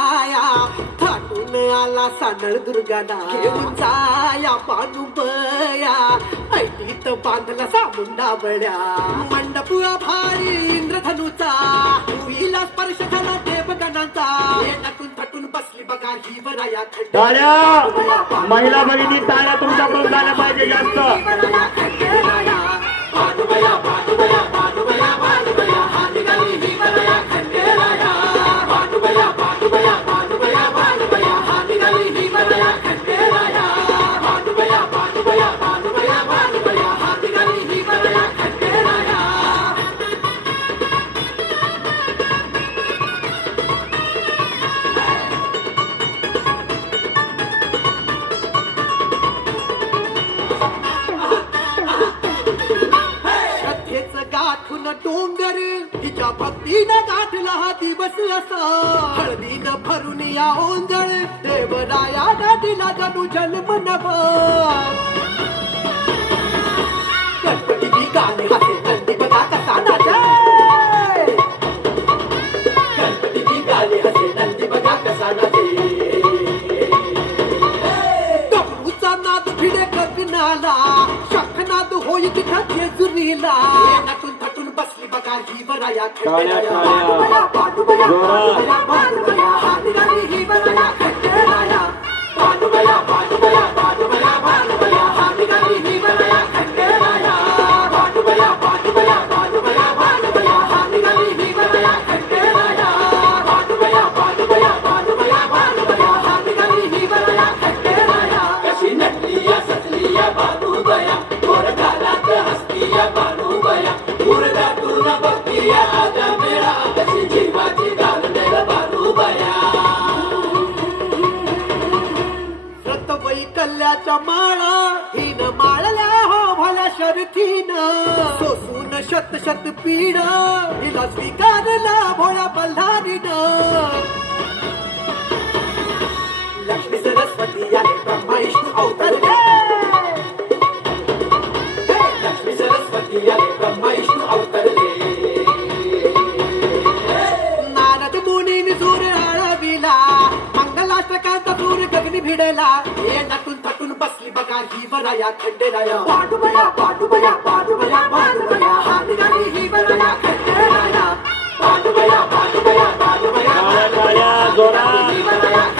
जाया थाटून आला सानळ दुर्गाना घेऊन जाया पानुबया ऐटीत बांधला सामुंडा बड्या मंडप भारी इंद्रधनुचा भुईला स्पर्श झाला देवगणांचा. हे नटून थटून बसली बघा ही बराया टाळ्या महिला भगिनी टाळ्या तुमच्याकडून झाल्या पाहिजे जास्त. भक्तीनं गाठला हा दिवस असा. हळदीनं भरून या ओंजळ देवराया दिला जणू जन्म नवा गणपती गाणे हाते बघा कसा नाचे गणपती गाणे हसे नंदी बघा कसा नाचे नाद भिडे गगनाला होई तिथं जेजुरीला बसली बघा ही बराया टाळ्या, टाळ्या. पांडुबया, पांडुबया, जोरात. पांडुबया, पांडुबया, हा निघाली ही बराया खंडेराया. पांडुबया, पांडुबया, मुरगातून माळा हिन माळल्या हो भल्या शर्थीन. सोसून शत शत पीड हिला स्वीकारला भोळ्या बल्हारीन. लक्ष्मी सरस्वती आणि ब्रह्मा विष्णू अवतरले लक्ष्मी सरस्वती आणि ब्रह्मा विष्णू अवतरले भिडला. हे नटून थटून बसली बघा ही बराया खंडेराया. पांडुबया पांडुबया पांडुबया पांडुबया हा निघाली ही बराया खंडेराया. पांडुबया पांडुबया पांडुबया टाळ्या टाळ्या जोरात. ही बराया